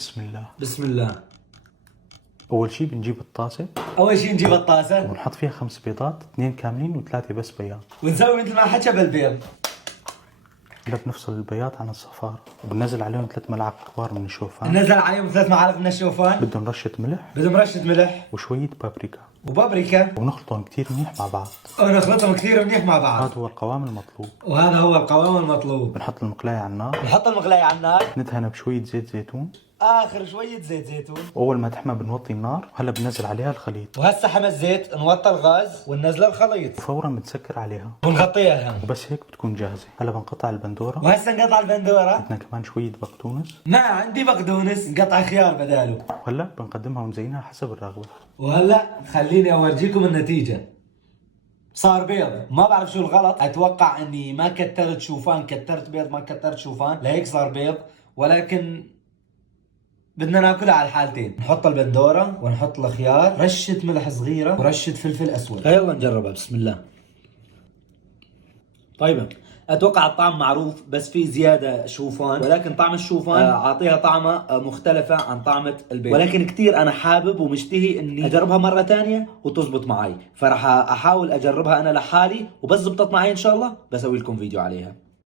بسم الله. بسم الله. أول شي بنجيب الطاسة أول شي نجيب الطاسة ونحط فيها 5 بيضات، 2 كاملين و3 بس بياض. ونسوي مثل ما حكى بالبيض. هلا بنفصل البياض عن الصفار وبننزل عليهم 3 ملعق كبار من الشوفان. ننزل عليهم 3 معالق من الشوفان. بدهم رشة ملح بدهم رشة ملح وشوية بابريكا وبابريكا ونخلطهم كتير منيح مع بعض. ونخلطهم كثير منيح مع بعض. هذا هو القوام المطلوب. وهذا هو القوام المطلوب. بنحط المقلاية على النار، نحط المقلاية على النار، ندهنها بشوية زيت زيتون، آخر شوية زيت زيتون، وأول ما تحمى بنوطي النار وهلا بننزل عليها الخليط وهسه حمى الزيت نوطى الغاز وننزل الخليط وفورا بنسكر عليها ونغطيها وبس هيك بتكون جاهزة. هلا بنقطع البندورة، وهسه نقطع البندورة. بدنا كمان شوية بقدونس، ما عندي بقدونس نقطع خيار بداله. وهلا بنقدمها ونزينها حسب الرغبة. وهلا خليني اورجيكم النتيجة. صار بيض، ما بعرف شو الغلط، اتوقع اني ما كترت شوفان، كترت بيض ما كترت شوفان، لهيك صار بيض، ولكن بدنا ناكلها على الحالتين. نحط البندورة ونحط الخيار، رشة ملح صغيرة ورشة فلفل اسود. يلا نجربها بسم الله. طيبة، اتوقع الطعم معروف بس في زيادة شوفان، ولكن طعم الشوفان اعطيها طعمة مختلفة عن طعمة البيض، ولكن كتير انا حابب ومشتهي اني اجربها مرة ثانية وتزبط معي، فرح احاول اجربها انا لحالي، وبس زبطت معي ان شاء الله بسوي لكم فيديو عليها.